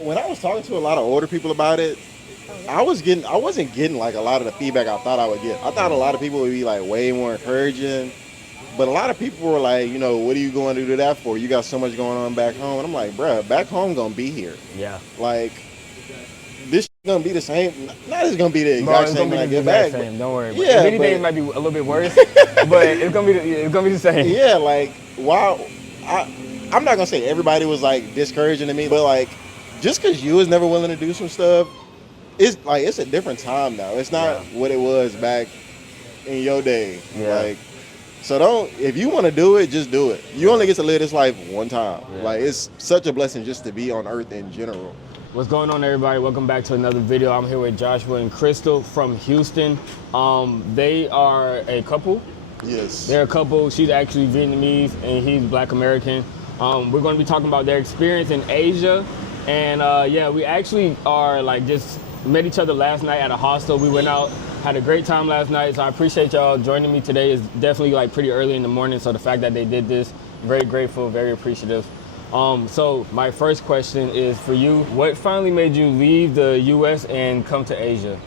when I was talking to a lot of older people about it, I wasn't getting like a lot of the feedback I thought I would get. I thought a lot of people would be like way more encouraging, but a lot of people were like, what are you going to do that for? You got so much going on back home. And I'm like, bruh, back home gonna be here. Yeah. Like, this gonna be the same. Not it's gonna be the Bro, exact it's same gonna when I be the get back. exact same. Don't worry. Yeah, If anything, but, it might be a little bit worse, but it's gonna be the same. yeah, like wow. I'm not gonna say everybody was like discouraging to me, but like just because you was never willing to do some stuff, it's a different time now. It's not what it was back in your day. Yeah. Like, so if you want to do it, just do it. You only get to live this life one time. Yeah. Like, it's such a blessing just to be on earth in general. What's going on, everybody? Welcome back to another video. I'm here with Joshua and Crystal from Houston. They are a couple. Yes. They're a couple. She's actually Vietnamese and he's Black American. We're going to be talking about their experience in Asia. And we actually are like just met each other last night at a hostel. We went out, had a great time last night. So I appreciate y'all joining me today. It's definitely like pretty early in the morning. So the fact that they did this, very grateful, very appreciative. So my first question is for you. What finally made you leave the US and come to Asia?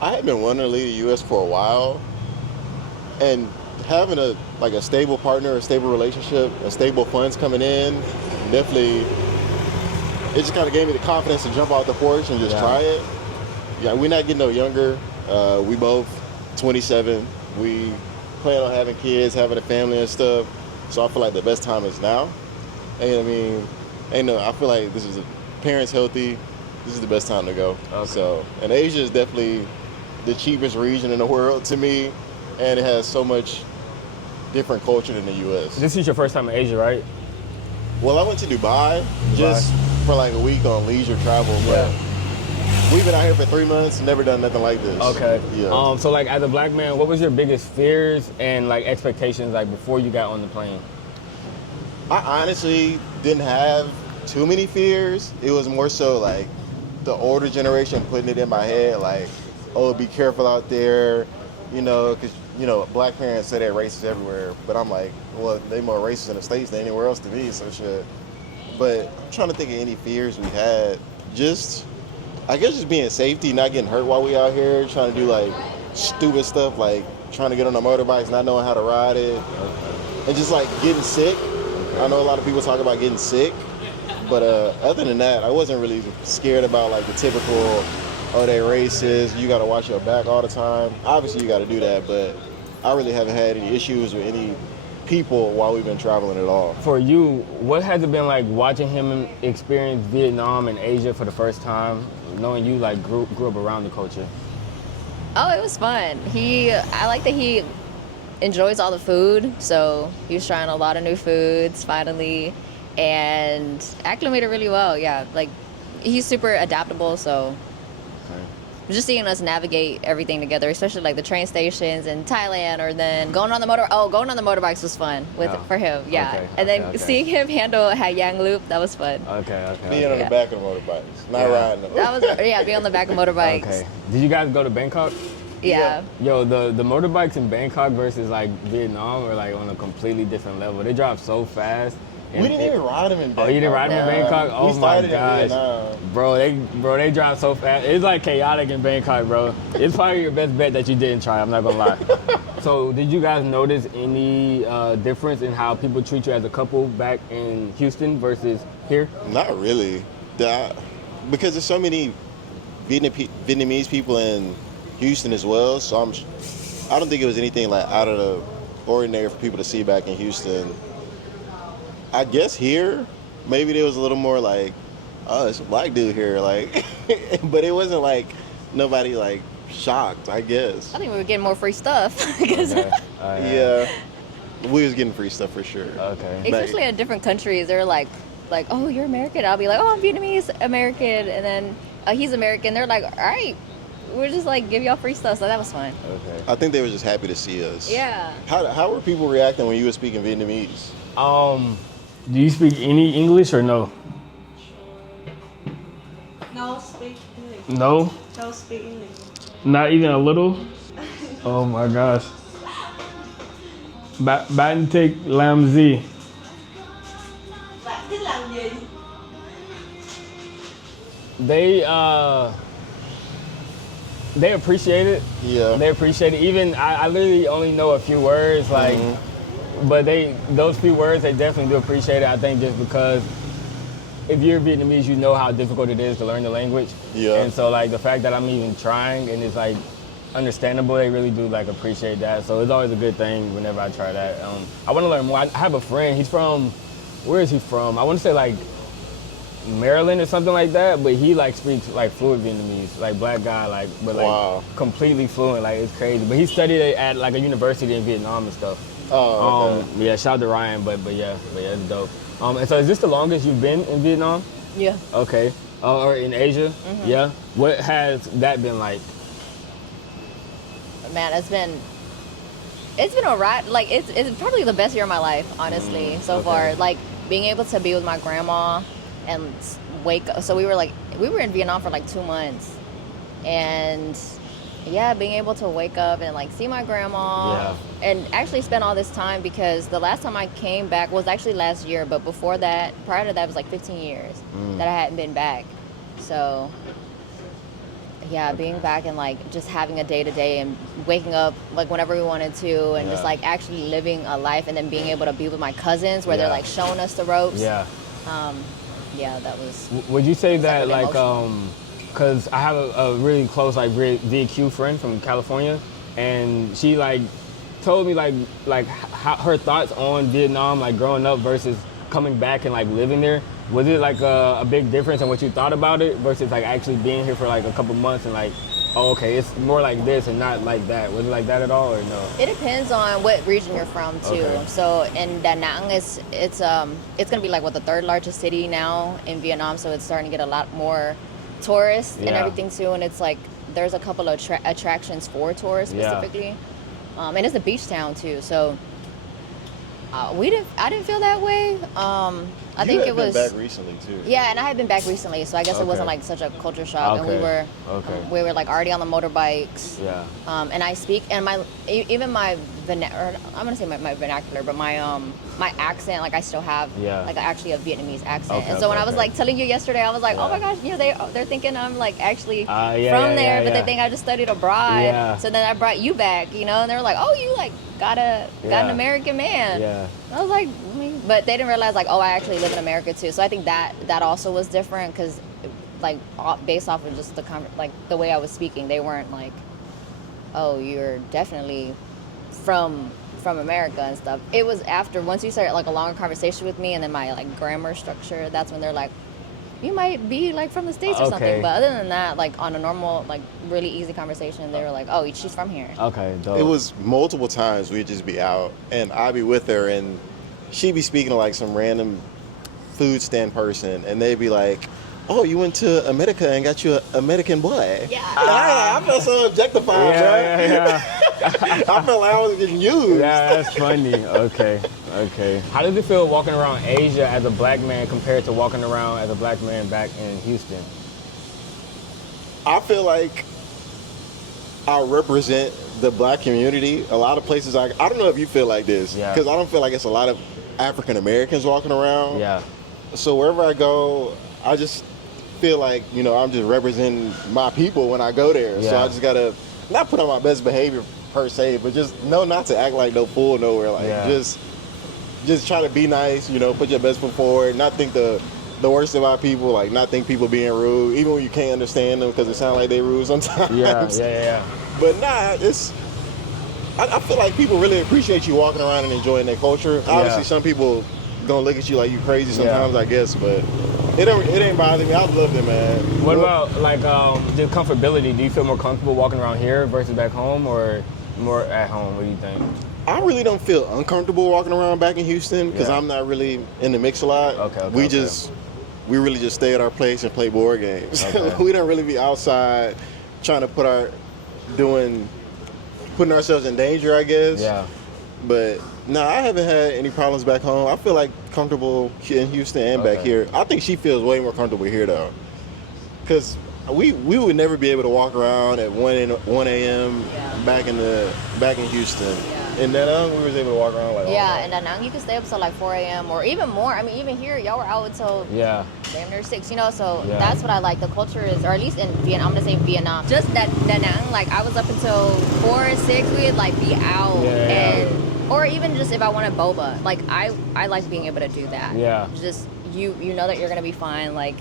I had been wanting to leave the U.S. for a while, and having a stable partner, a stable relationship, a stable funds coming in, definitely, it just kind of gave me the confidence to jump out the porch and just try it. Yeah, we're not getting no younger. We both 27. We plan on having kids, having a family and stuff. So I feel like the best time is now. And I feel like parents healthy. This is the best time to go. Okay. So, and Asia is definitely the cheapest region in the world to me, and it has so much different culture than the U.S. This is your first time in Asia, right? Well, I went to Dubai just for like a week on leisure travel, but we've been out here for 3 months, never done nothing like this. Okay. Yeah. So like as a Black man, what was your biggest fears and like expectations like before you got on the plane? I honestly didn't have too many fears. It was more so like the older generation putting it in my head, like, oh, be careful out there, because, Black parents say they're racist everywhere. But I'm like, well, they more racist in the States than anywhere else to me, so shit. But I'm trying to think of any fears we had. I guess just being safety, not getting hurt while we out here, trying to do like stupid stuff, like trying to get on the motorbikes, not knowing how to ride it, and just like getting sick. I know a lot of people talk about getting sick, but other than that, I wasn't really scared about like the typical, oh, they racist, you got to watch your back all the time. Obviously, you got to do that, but I really haven't had any issues with any people while we've been traveling at all. For you, what has it been like watching him experience Vietnam and Asia for the first time, knowing you like grew up around the culture? Oh, it was fun. I like that he enjoys all the food, so he was trying a lot of new foods finally and acclimated really well. Yeah, like he's super adaptable, so just seeing us navigate everything together, especially like the train stations in Thailand, or then going on the motorbikes was fun for him. Yeah. Okay, and then seeing him handle Hayang Loop, that was fun. Okay. Being on the back of the motorbikes, not riding them. That was being on the back of motorbikes. Okay. Did you guys go to Bangkok? Yeah. Yo, the motorbikes in Bangkok versus like Vietnam are like on a completely different level. They drive so fast. We didn't even ride them in Bangkok. Oh, you didn't ride them in Bangkok? Oh my gosh. Bro, they drive so fast. It's like chaotic in Bangkok, bro. It's probably your best bet that you didn't try, I'm not gonna lie. So did you guys notice any difference in how people treat you as a couple back in Houston versus here? Not really. Because there's so many Vietnamese people in Houston as well, so I don't think it was anything like out of the ordinary for people to see back in Houston. I guess here, maybe there was a little more like, oh, it's a Black dude here, like, but it wasn't like nobody like shocked, I guess. I think we were getting more free stuff. Yeah, we was getting free stuff for sure. Okay. Especially in different countries, they're like, oh, you're American. I'll be like, oh, I'm Vietnamese American, and then he's American. They're like, all right, we're just like give y'all free stuff, so that was fun. Okay. I think they were just happy to see us. Yeah. How were people reacting when you were speaking Vietnamese? Do you speak any English or no? No speak English. No? No speak English. Not even a little? Oh my gosh. Bạn thích làm gì? Bạn thích làm gì? They appreciate it. Yeah. They appreciate it. Even I literally only know a few words, like, but those few words they definitely do appreciate it. I think just because if you're Vietnamese, you know how difficult it is to learn the language. Yeah. And so like the fact that I'm even trying and it's like understandable, they really do like appreciate that. So it's always a good thing whenever I try that. I want to learn more. I have a friend. He's from, where is he from? I want to say like Maryland or something like that, but he like speaks like fluent Vietnamese, like black guy, like but like Wow. completely fluent, like it's crazy. But he studied it at like a university in Vietnam and stuff. Oh, okay. Yeah, shout out to Ryan, but yeah, it's dope. And so is this the longest you've been in Vietnam? Yeah. Okay, or in Asia? Yeah. What has that been like? Man, it's been a ride. Like it's probably the best year of my life, honestly, so far. Like being able to be with my grandma and wake up. So we were in Vietnam for like 2 months, and yeah, being able to wake up and like see my grandma and actually spend all this time, because the last time I came back was actually last year, but before that, prior to that, was like 15 years that I hadn't been back. So yeah, being back and like just having a day to day and waking up like whenever we wanted to and just like actually living a life, and then being able to be with my cousins where they're like showing us the ropes. Yeah, that was. Would you say that really like because I have a really close like VQ friend from California, and she like told me like how her thoughts on Vietnam, like growing up versus coming back and like living there. Was it like a big difference in what you thought about it versus like actually being here for like a couple months and like, oh, okay, it's more like this and not like that? Was it like that at all or no? It depends on what region you're from too. Okay. So in Da Nang, it's gonna be like the third largest city now in Vietnam. So it's starting to get a lot more tourists and everything too. And it's like there's a couple of attractions for tourists specifically, and it's a beach town too. So I didn't feel that way. I think it was back recently too. Yeah, and I had been back recently, so I guess it wasn't like such a culture shock. And we were like already on the motorbikes. Yeah. And I speak, and I'm gonna say my vernacular, but my accent, like I still have like actually a Vietnamese accent. And so when I was like telling you yesterday, I was like, oh my gosh, they're thinking I'm like actually from there, but they think I just studied abroad. Yeah. So then I brought you back, and they were like, oh, you like got an American man. Yeah. I was like, but they didn't realize like, oh, I actually live in America too. So I think that also was different, because like based off of just the way I was speaking, they weren't like, oh, you're definitely from America and stuff. It was after, once you started like a longer conversation with me, and then my like grammar structure, that's when they're like, you might be like from the States or something. But other than that, like on a normal, like really easy conversation, they were like, oh, she's from here. Okay, dope. It was multiple times we'd just be out and I'd be with her and she'd be speaking to like some random food stand person, and they'd be like, oh, you went to America and got you an American boy. Yeah. I felt so objectified, I felt like I was getting used. Yeah, that's funny. Okay. How does it feel walking around Asia as a black man compared to walking around as a black man back in Houston? I feel like I represent the black community. A lot of places, I don't know if you feel like this, because I don't feel like it's a lot of African Americans walking around. Yeah. So wherever I go, I just feel like, I'm just representing my people when I go there. Yeah. So I just gotta not put on my best behavior per se, but just know not to act like no fool nowhere. Like just try to be nice, put your best foot forward, not think the worst about people, like not think people being rude, even when you can't understand them because it sounds like they rude sometimes. Yeah. But I feel like people really appreciate you walking around and enjoying their culture. Obviously, some people gonna look at you like you crazy sometimes, I guess, but it ain't bothering me. I love it, man. What about like just comfortability? Do you feel more comfortable walking around here versus back home, or more at home? What do you think? I really don't feel uncomfortable walking around back in Houston because I'm not really in the mix a lot. We really just stay at our place and play board games. We don't really be outside trying to putting ourselves in danger, I guess. Yeah. But I haven't had any problems back home. I feel like comfortable in Houston and back here. I think she feels way more comfortable here though, because we would never be able to walk around at 1 a.m. back in Houston. Yeah. In Da Nang, we was able to walk around like all Yeah, night. and Da Nang you can stay up till like 4 a.m. or even more. I mean, even here, y'all were out until Yeah. damn near 6, you know, so Yeah. that's what I like. The culture is, or at least in Vietnam, I'm gonna say Vietnam. Just that Da Nang, like I was up until 4 or 6, we'd like be out and, or even just if I wanted boba, like I like being able to do that. Yeah. Just, you know that you're gonna be fine, like,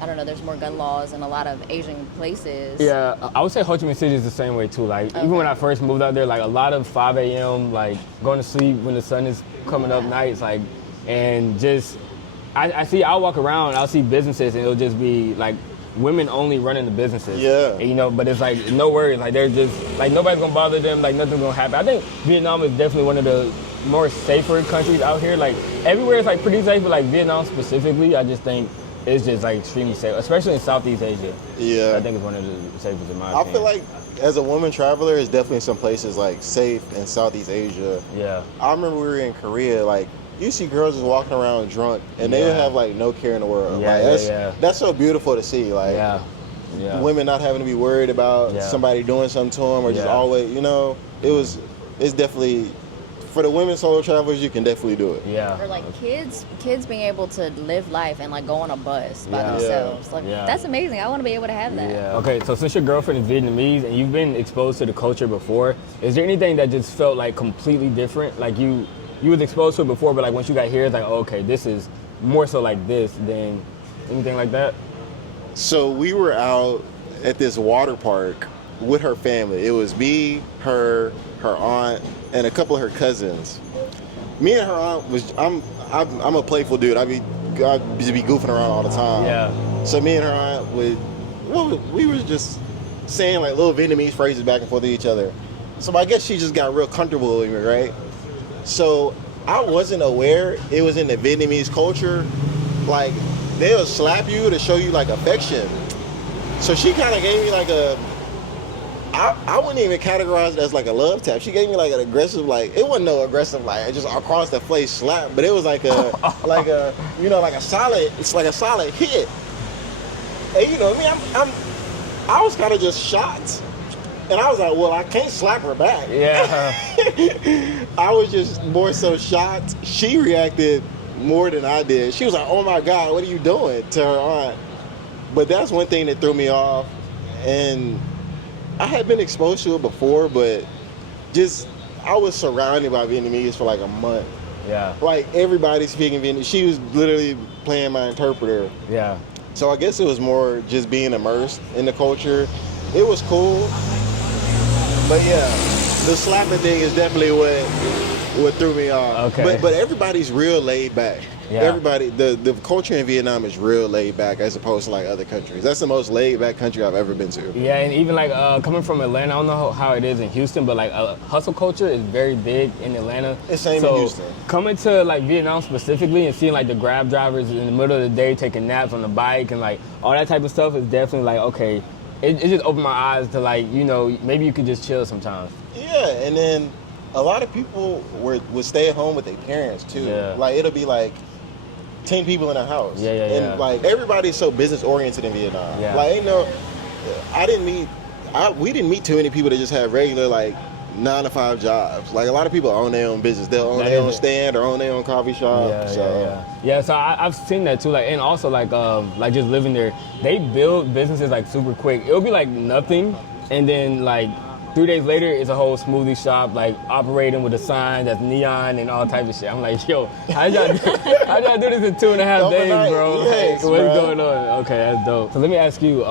I don't know, there's more gun laws in a lot of Asian places. Yeah, I would say Ho Chi Minh City is the same way too. Like even when I first moved out there, like a lot of 5 a.m. like going to sleep when the sun is coming up nights, like, and just I'll walk around, I'll see businesses and it'll just be like women only running the businesses. Yeah. And, you know, but it's like no worries, like they're just like nobody's gonna bother them, like nothing's gonna happen. I think Vietnam is definitely one of the more safer countries out here. Like everywhere is like pretty safe, but like Vietnam specifically, I just think it's just like extremely safe, especially in Southeast Asia. Yeah. I think it's one of the safest in my I opinion. feel like as a woman traveler, it's definitely some places like safe in Southeast Asia. Yeah. I remember we were in Korea, like you see girls just walking around drunk and they would have like no care in the world. Yeah, Like that's so beautiful to see. Like Yeah. women not having to be worried about somebody doing something to them or just always, you know, it's definitely, for the women solo travelers, you can definitely do it. Yeah. Or like kids being able to live life and like go on a bus by Yeah. themselves. Like Yeah. that's amazing. I want to be able to have that. Yeah. Okay, so since your girlfriend is Vietnamese and you've been exposed to the culture before, is there anything that just felt like completely different? Like you was exposed to it before, but like once you got here, it's like, oh, okay, this is more so like this than anything like that? So we were out at this water park with her family. It was me, her aunt, and a couple of her cousins. Me and her aunt I'm a playful dude. I'd be goofing around all the time. Yeah. So me and her aunt we were just saying like little Vietnamese phrases back and forth to each other. So I guess she just got real comfortable with me, right? So I wasn't aware it was in the Vietnamese culture. Like they'll slap you to show you like affection. So she kind of gave me like I wouldn't even categorize it as like a love tap. She gave me like an aggressive, like, it wasn't no aggressive, like just across the face slap, but it was like a you know, like a solid, it's like a solid hit. And you know me, I was kind of just shocked. And I was like, well, I can't slap her back. Yeah. I was just more so shocked. She reacted more than I did. She was like, oh my God, what are you doing, to her aunt? But that's one thing that threw me off. And I had been exposed to it before, but just, I was surrounded by Vietnamese for like a month. Yeah. Like everybody speaking Vietnamese. She was literally playing my interpreter. Yeah. So I guess it was more just being immersed in the culture. It was cool. But yeah, the slapping thing is definitely what threw me off. Okay. But everybody's real laid back. Yeah. Everybody, the culture in Vietnam is real laid back as opposed to like other countries. That's the most laid back country I've ever been to. Yeah, and even like coming from Atlanta, I don't know how it is in Houston, but like hustle culture is very big in Atlanta. It's same in Houston. Coming to like Vietnam specifically and seeing like the Grab drivers in the middle of the day taking naps on the bike and like all that type of stuff is definitely like, okay, it just opened my eyes to like, you know, maybe you could just chill sometimes. Yeah, and then a lot of people would stay at home with their parents too. Yeah. Like it'll be like 10 people in a house. Yeah. And like everybody's so business oriented in Vietnam. Yeah. Like we didn't meet too many people that just have regular like 9-to-5 jobs. Like a lot of people own their own business. They'll own their own stand or own their own coffee shop. Yeah, so I've seen that too. Like, and also like just living there, they build businesses like super quick. It'll be like nothing, and then like 3 days later, it's a whole smoothie shop like operating with a sign that's neon and all type of shit. I'm like, yo, how y'all do this in 2.5 days, bro? Yes, like, what's bro. going on? Okay, that's dope. So let me ask you,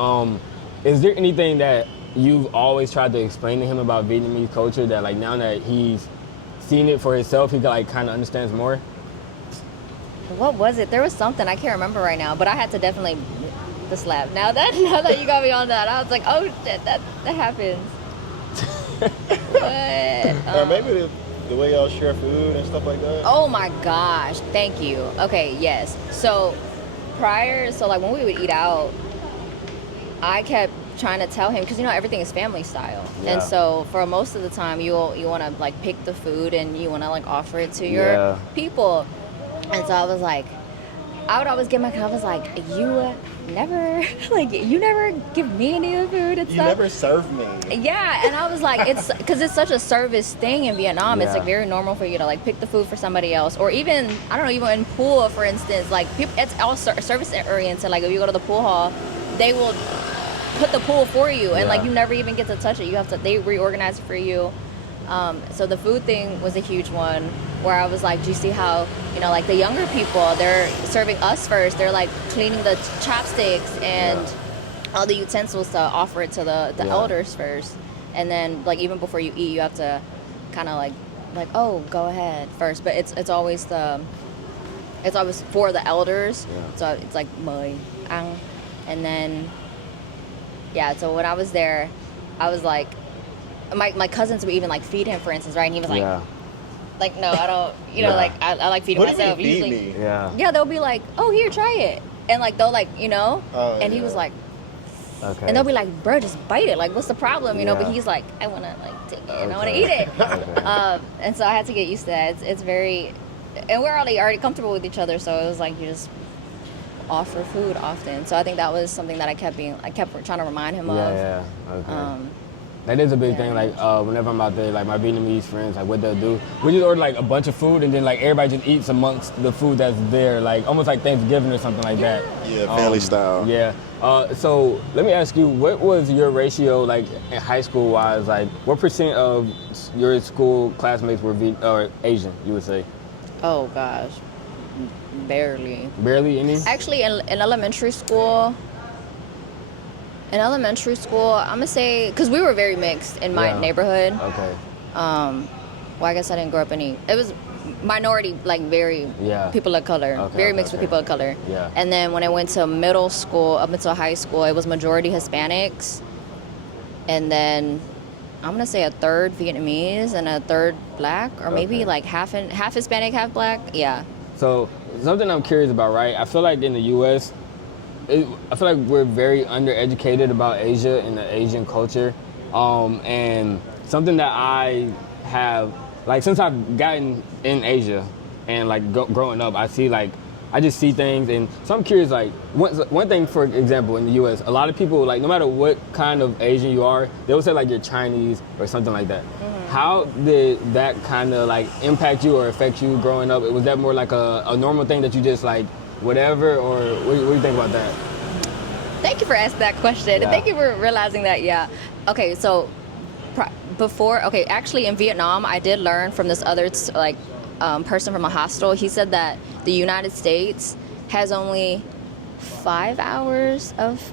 is there anything that you've always tried to explain to him about Vietnamese culture that like now that he's seen it for himself, he like kind of understands more? What was it? There was something I can't remember right now, but I had to definitely the slap. Now that you got me on that, I was like, oh shit, that happens. But maybe the way y'all share food and stuff like that. oh my gosh, thank you. Okay, yes. So like when we would eat out, I kept trying to tell him, because you know everything is family style, and so for most of the time you want to like pick the food and you want to like offer it to your people, and so I was like, I would always get I was like, you never, like, you never give me any of the food and You stuff. never served me. Yeah, and I was like, it's because it's such a service thing in Vietnam. It's Yeah. like very normal for you to like pick the food for somebody else, or even I don't know, even in pool, for instance, like people, it's all service oriented. Like if you go to the pool hall, they will put the pool for you, and like Yeah. you never even get to touch it. You have to they reorganize it for you. So the food thing was a huge one where I was like, do you see how, like the younger people, they're serving us first. They're like cleaning the chopsticks and all the utensils to offer it to the elders first. And then like even before you eat, you have to kind of like, oh, go ahead first. But it's always for the elders. Yeah. So it's like mời ăn. And then, so when I was there, I was like, my cousins would even like feed him, for instance, right? And he was like, like, no, I don't, like I like feeding What do you myself. mean, feed Usually, me? Yeah. they'll be like, oh, here, try it. And like, they'll like, Oh, and he yeah. was like, Okay. and they'll be like, bro, just bite it. Like, what's the problem? Yeah. But he's like, I want to like take it and I want to Okay. eat it. Okay. And so I had to get used to that. It's very, and we're already comfortable with each other. So it was like, you just offer food often. So I think that was something that I kept trying to remind him of. Yeah. Okay. That is a big thing. Like whenever I'm out there, like my Vietnamese friends, like what they'll do, we just order like a bunch of food and then like everybody just eats amongst the food that's there, like almost like Thanksgiving or something like that. Yeah, family style. Yeah. So let me ask you, what was your ratio like in high school wise? Like what percent of your school classmates were Asian? You would say? Oh gosh, barely. Barely any. Actually, in elementary school. I'm gonna say, because we were very mixed in my neighborhood. Okay. Well, I guess I didn't grow up it was minority, like very people of color, very mixed with people of color. Yeah. And then when I went to middle school, up until high school, it was majority Hispanics. And then I'm gonna say a third Vietnamese and a third black, or maybe like half Hispanic, half black. Yeah. So something I'm curious about, right? I feel like in the U.S., I feel like we're very undereducated about Asia and the Asian culture. And something that I have, like since I've gotten in Asia and like growing up, I just see things. And so I'm curious, like one thing, for example, in the US, a lot of people, like no matter what kind of Asian you are, they will say like you're Chinese or something like that. Mm-hmm. How did that kind of like impact you or affect you growing up? Was that more like a normal thing that you just like, whatever, or what do you think about that? Thank you for asking that question. Yeah. Thank you for realizing that. Yeah. Okay. So actually in Vietnam, I did learn from this other person from a hostel. He said that the United States has only 5 hours of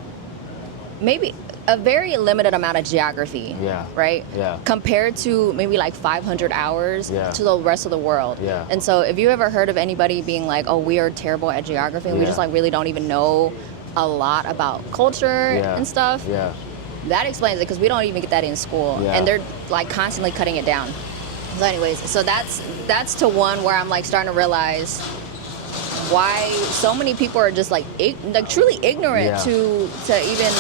maybe a very limited amount of geography. Yeah. Right? Yeah. Compared to maybe like 500 hours to the rest of the world. Yeah. And so if you ever heard of anybody being like, oh, we are terrible at geography, and we just like really don't even know a lot about culture and stuff. Yeah. That explains it, because we don't even get that in school, and they're like constantly cutting it down. So anyways, so that's to one where I'm like starting to realize why so many people are just like truly ignorant to even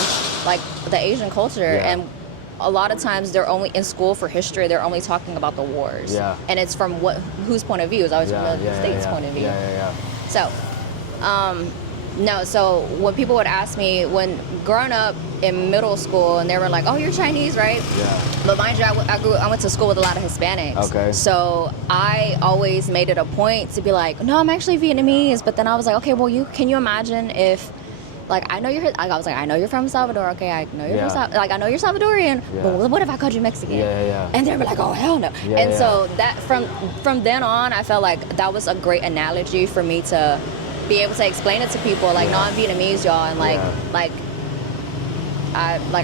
like the Asian culture. And a lot of times they're only in school for history, they're only talking about the wars, and it's from whose point of view? It's always from the state's point of view. So no, so when people would ask me, when growing up in middle school, and they were like, oh, you're Chinese, right? Yeah. But mind you, I went to school with a lot of Hispanics. Okay. So I always made it a point to be like, no, I'm actually Vietnamese. But then I was like, okay, well, can you imagine if, like, I know you're from Salvador. Okay, I know you're I know you're Salvadorian. But what if I called you Mexican? And they'd be like, oh, hell no. So that from then on, I felt like that was a great analogy for me to be able to explain it to people, like, no, I'm Vietnamese, y'all, and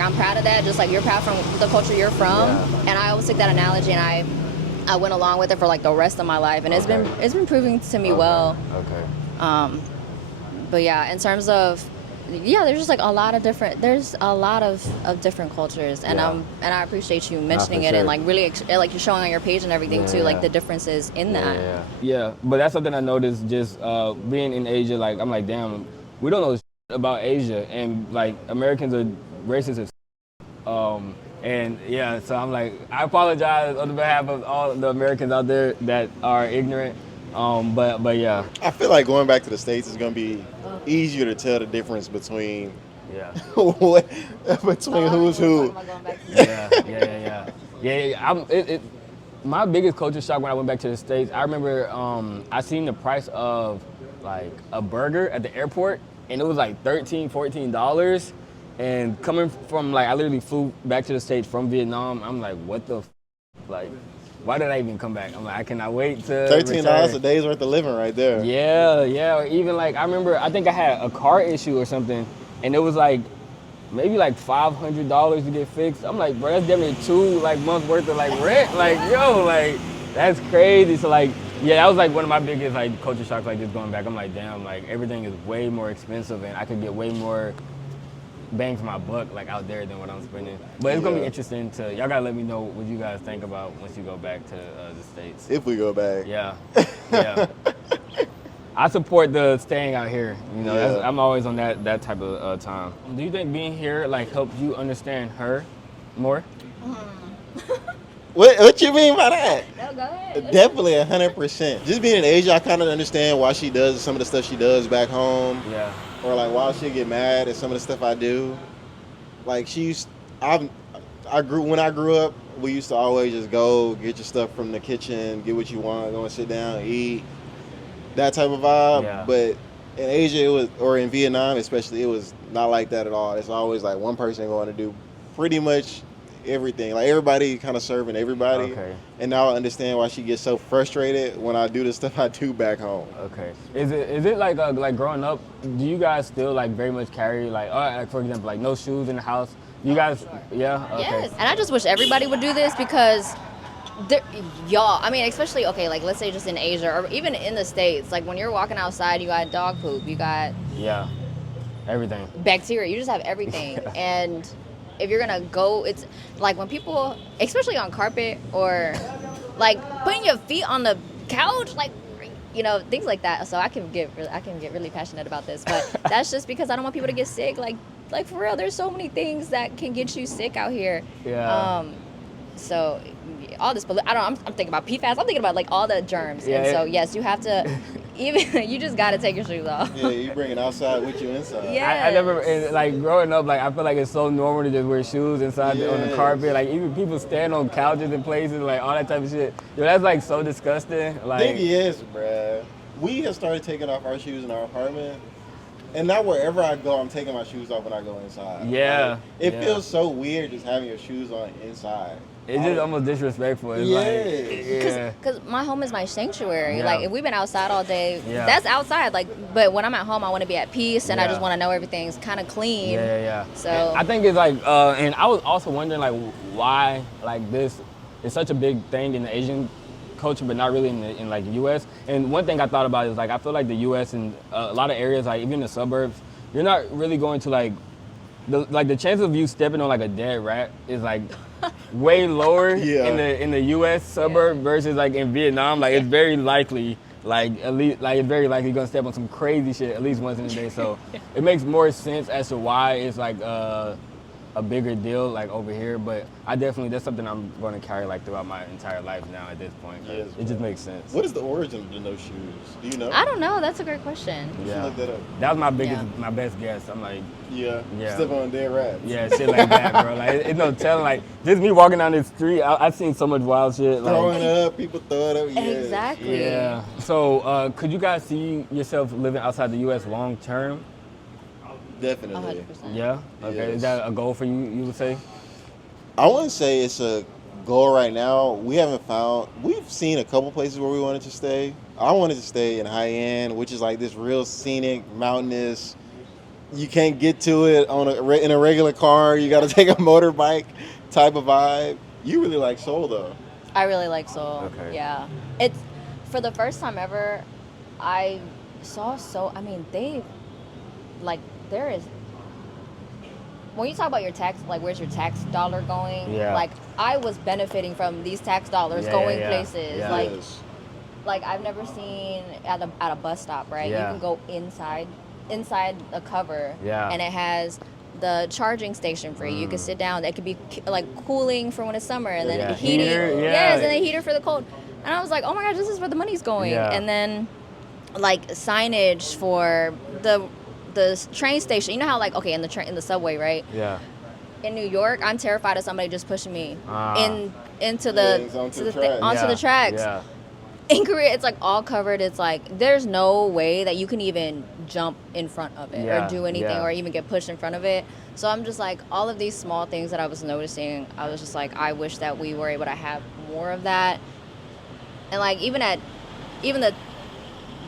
I'm proud of that, just like you're proud from the culture you're from. And I always took that analogy, and I went along with it for like the rest of my life, and it's been proving to me well. But yeah, in terms of there's just like a lot of different cultures, and I appreciate you mentioning it, and like really like you're showing on your page and everything too, like the differences in that. Yeah, but that's something I noticed just being in Asia. Like I'm like, damn, we don't know about Asia, and like Americans are racist as and so I'm like, I apologize on behalf of all the Americans out there that are ignorant. But yeah, I feel like going back to the States is gonna be easier to tell the difference between yeah. what between who's who. My biggest culture shock when I went back to the States, I remember I seen the price of like a burger at the airport, and it was like $13, $14. And coming from like, I literally flew back to the States from Vietnam. I'm like, what the, like, why did I even come back? I'm like, I cannot wait to $13 a day's worth of living right there. Yeah. Or even like, I remember, I think I had a car issue or something, and it was like maybe like $500 to get fixed. I'm like, bro, that's definitely 2 like months worth of like rent. Like, yo, like that's crazy. So like, yeah, that was like one of my biggest like culture shocks. Like just going back, I'm like, damn, like everything is way more expensive, and I could get way more bang for my buck like out there than what I'm spending. But it's gonna be interesting to, y'all gotta let me know what you guys think about once you go back to the States. If we go back. Yeah. I support the staying out here. You know, I'm always on that type of time. Do you think being here like helps you understand her more? What you mean by that? No, go ahead. Definitely 100%. Just being in Asia, I kind of understand why she does some of the stuff she does back home. Yeah. Or like why she get mad at some of the stuff I do. Like when I grew up, we used to always just go get your stuff from the kitchen, get what you want, go and sit down, eat. That type of vibe. Yeah. But in Asia, or in Vietnam especially, it was not like that at all. It's always like one person going to do pretty much everything. Like everybody kind of serving everybody. Okay. And now I understand why she gets so frustrated when I do the stuff I do back home. Okay. Is it like growing up, do you guys still like very much carry like for example, like no shoes in the house? You guys, yeah? Okay. Yes, and I just wish everybody would do this because y'all, I mean, especially, okay, like let's say just in Asia or even in the States, like when you're walking outside, you got dog poop, you got everything, bacteria, you just have everything. And if you're gonna go, it's like when people, especially on carpet or like putting your feet on the couch, like, you know, things like that. So I can get really passionate about this, but that's just because I don't want people to get sick. Like for real, there's so many things that can get you sick out here. Yeah. So all this, I'm thinking about PFAS. I'm thinking about like all the germs. Yeah, and so yes, you have to, even you just gotta take your shoes off. Yeah, you bring it outside with you inside. Yeah. I never, and like growing up, like I feel like it's so normal to just wear shoes inside on the carpet. Like even people stand on couches and places, like all that type of shit. Yo, that's like so disgusting. Like, Thing is, bruh, we have started taking off our shoes in our apartment. And now wherever I go, I'm taking my shoes off when I go inside. Yeah. Like, it feels so weird just having your shoes on inside. It's just almost disrespectful. It's Because my home is my sanctuary. Yeah. Like if we've been outside all day, Yeah. that's outside. Like, but when I'm at home, I want to be at peace, and I just want to know everything's kind of clean. Yeah. So and I think it's like, and I was also wondering like why like this is such a big thing in the Asian culture, but not really in like the U.S. And one thing I thought about is like I feel like the U.S. and a lot of areas, like even the suburbs, you're not really going to like the chance of you stepping on like a dead rat is like way lower in the U.S. suburb versus like in Vietnam. Like it's very likely, like at least like it's very likely you're gonna step on some crazy shit at least once in a day. So it makes more sense as to why it's like a bigger deal like over here. But I definitely, that's something I'm going to carry like throughout my entire life now at this point. Yes, it just makes sense. What is the origin of the no shoes? Do you know? I don't know. That's a great question. You should look that up. That was my biggest, my best guess. I'm like, step on dead rats. Yeah, shit like that, bro. Like it's no telling. Like just me walking down this street, I've seen so much wild shit. Like, Throwing up, people throw it up. Yeah. Exactly. Yeah. So could you guys see yourself living outside the U.S. long term? Definitely. 100%. Yeah. Okay. Yes. Is that a goal for you? You would say? I wouldn't say it's a goal right now. We've seen a couple places where we wanted to stay. I wanted to stay in High End, which is like this real scenic, mountainous. You can't get to it in a regular car. You got to take a motorbike type of vibe. You really like Seoul though. I really like Seoul. Okay. Yeah. It's for the first time ever. I saw Seoul. I mean, there is. When you talk about your tax, like where's your tax dollar going? Yeah. Like I was benefiting from these tax dollars going places. Yeah. Like I've never seen at a bus stop, right? Yeah. You can go inside a cover. Yeah. And it has the charging station for you. You can sit down. It could be like cooling for when it's summer, and then Yeah. heating. Heater, yeah. Yes, and then heater for the cold. And I was like, oh my gosh, this is where the money's going. Yeah. And then like signage for the train station. You know how like, okay, in the subway, right? Yeah. In New York, I'm terrified of somebody just pushing me into onto the tracks. Yeah. In Korea, it's like all covered. It's like there's no way that you can even jump in front of it or do anything or even get pushed in front of it. So I'm just like, all of these small things that I was noticing, I was just like, I wish that we were able to have more of that. And like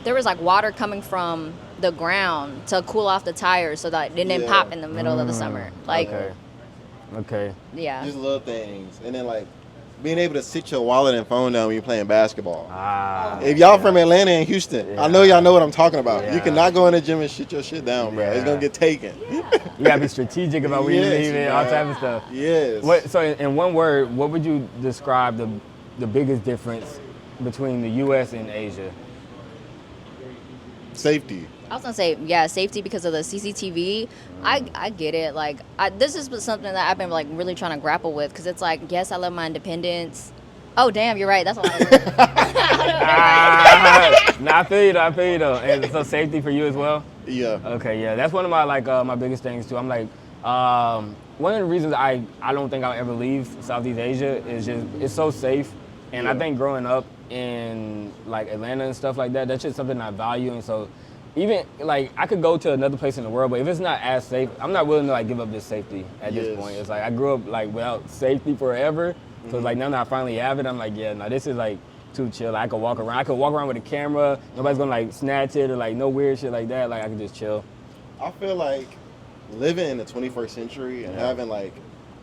there was like water coming from the ground to cool off the tires so that it didn't pop in the middle of the summer. Like, Okay. yeah. Just little things. And then like being able to sit your wallet and phone down when you're playing basketball. If y'all from Atlanta and Houston, I know y'all know what I'm talking about. Yeah. You cannot go in the gym and shit your shit down, bro. It's gonna get taken. You gotta be strategic about where you leave it, all type of stuff. Yes. So in one word, what would you describe the biggest difference between the U.S. and Asia? Safety. I was gonna say, yeah, safety because of the CCTV. I get it. Like, this is something that I've been like really trying to grapple with because it's like, yes, I love my independence. Oh, damn, you're right. That's what I feel you though. And so safety for you as well? Yeah. Okay, yeah. That's one of my my biggest things too. I'm like, one of the reasons I don't think I'll ever leave Southeast Asia is just it's so safe. And I think growing up in like Atlanta and stuff like that, that's just something I value. And so even like I could go to another place in the world, but if it's not as safe, I'm not willing to like give up this safety at this point. It's like I grew up like without safety forever. So it's like now that I finally have it, I'm like, yeah, no, this is like too chill. Like, I could walk around with a camera. Nobody's gonna like snatch it or like no weird shit like that. Like I can just chill. I feel like living in the 21st century and having like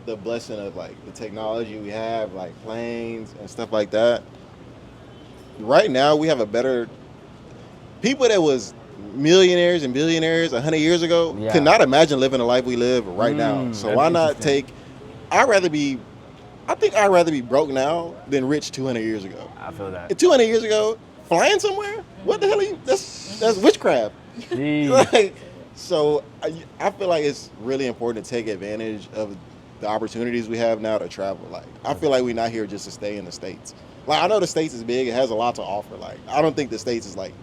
the blessing of like the technology we have, like planes and stuff like that. Right now we have a better people that was millionaires and billionaires 100 years ago could not imagine living the life we live right now. So why not take I'd rather be broke now than rich 200 years ago. I feel that. And 200 years ago, flying somewhere? What the hell are you? That's witchcraft. Like, so I feel like it's really important to take advantage of the opportunities we have now to travel. Like, I feel like we're not here just to stay in the States. Like, I know the States is big. It has a lot to offer. Like, I don't think the States is like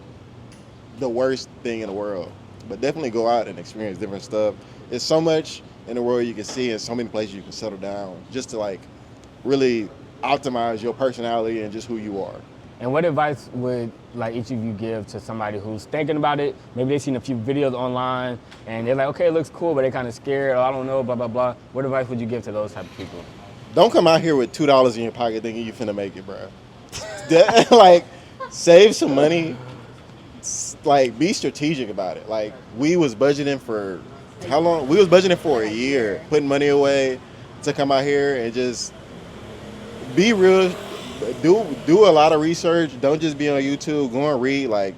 the worst thing in the world, but definitely go out and experience different stuff. There's so much in the world you can see and so many places you can settle down just to like really optimize your personality and just who you are. And what advice would like each of you give to somebody who's thinking about it? Maybe they've seen a few videos online and they're like, okay, it looks cool, but they're kind of scared, or I don't know, blah, blah, blah. What advice would you give to those type of people? Don't come out here with $2 in your pocket thinking you finna make it, bro. Like, save some money. Like, be strategic about it. Like, we was budgeting for how long? We was budgeting for a year, putting money away to come out here and just be real. Do a lot of research. Don't just be on YouTube. Go and read like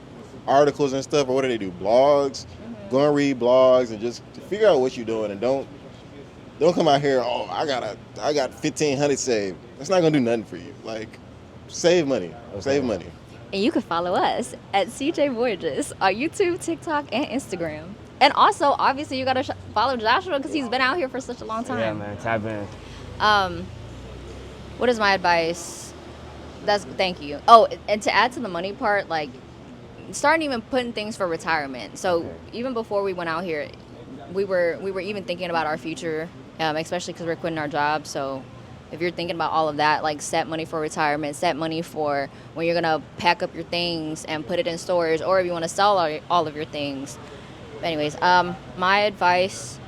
articles and stuff. Or what do they do? Blogs. Go and read blogs and just figure out what you're doing. And don't come out here. Oh, I got $1,500 saved. That's not gonna do nothing for you. Like, save money. Okay. Save money. And you can follow us at CJ Voyages on YouTube, TikTok, and Instagram. And also, obviously, you gotta follow Joshua because he's been out here for such a long time. Yeah, man, tap in. What is my advice? Thank you. Oh, and to add to the money part, like starting even putting things for retirement. So even before we went out here, we were even thinking about our future, especially because we're quitting our job. So if you're thinking about all of that, like set money for retirement, set money for when you're gonna pack up your things and put it in storage, or if you want to sell all of your things. But anyways, my advice.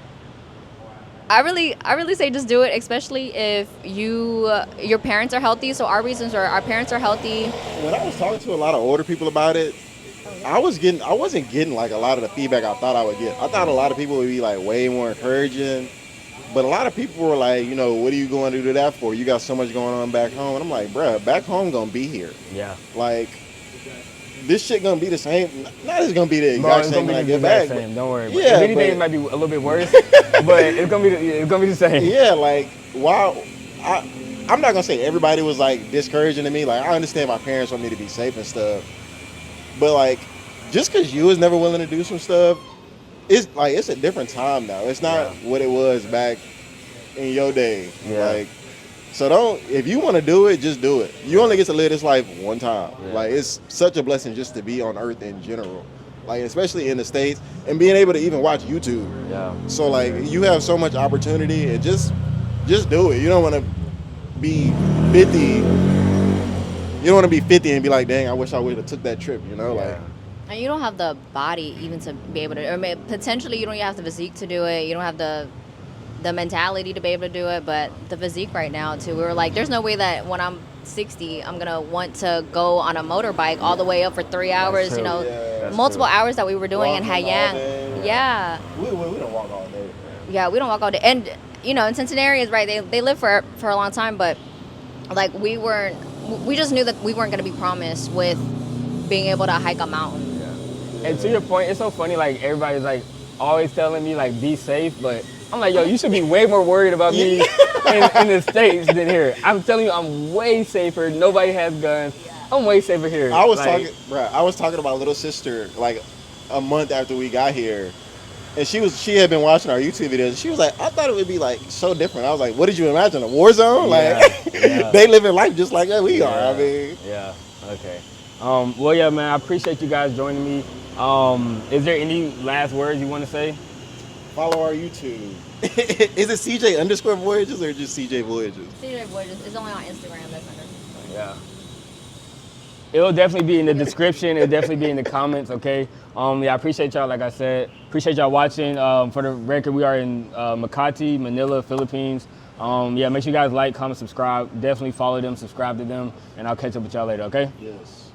I really say just do it, especially if your parents are healthy. So our reasons are our parents are healthy. When I was talking to a lot of older people about it, I wasn't getting like a lot of the feedback I thought I would get. I thought a lot of people would be like way more encouraging, but a lot of people were like, you know, what are you going to do that for? You got so much going on back home. And I'm like, bruh, back home gonna be here. Yeah. Like, this shit gonna be the same. Not it's gonna be the exact same when I get back. Same. Don't worry. Yeah, if anything, it might be a little bit worse, but it's gonna be the same. Yeah, like I'm not gonna say everybody was like discouraging to me. Like, I understand my parents want me to be safe and stuff, but like just because you was never willing to do some stuff, it's like it's a different time now. It's not what it was back in your day. Yeah. Like, So if you want to do it, just do it. You only get to live this life one time. Yeah. Like, it's such a blessing just to be on earth in general. Like, especially in the States, and being able to even watch YouTube. Yeah. So, like, you have so much opportunity, and just do it. You don't want to be 50. You don't want to be 50 and be like, dang, I wish I would have took that trip, you know? Yeah. Like, And you don't have the body even to be able to, or potentially you don't even have the physique to do it. You don't have the mentality to be able to do it, but the physique right now too. We were like, there's no way that when I'm 60, I'm gonna want to go on a motorbike all the way up for 3 hours. true. You know, Yeah, multiple hours that we were doing in walking all Hayang. day. Yeah, we don't walk all day. yeah, we don't walk all day. And you know, in Cincinnati is right. They live for a long time, but like we just knew that we weren't gonna be promised with being able to hike a mountain. And to your point, it's so funny, like everybody's like always telling me like be safe, but I'm like, yo, you should be way more worried about me in the States than here. I'm telling you, I'm way safer. Nobody has guns. I'm way safer here. I was Like, talking to my little sister like a month after we got here, and she had been watching our YouTube videos. She was like, I thought it would be like so different. I was like, what did you imagine, a war zone? Like, yeah. they live in life just like we are. I mean, Yeah. Okay. Well, yeah, man. I appreciate you guys joining me. Is there any last words you want to say? follow our YouTube. Is it CJ_Voyages or just CJ Voyages? CJ Voyages is only on Instagram. That's under. Yeah. It'll definitely be in the description. It'll definitely be in the comments, okay? Yeah, I appreciate y'all, like I said. Appreciate y'all watching. For the record, we are in Makati, Manila, Philippines. Yeah, make sure you guys like, comment, subscribe. Definitely follow them, subscribe to them, and I'll catch up with y'all later, okay? Yes.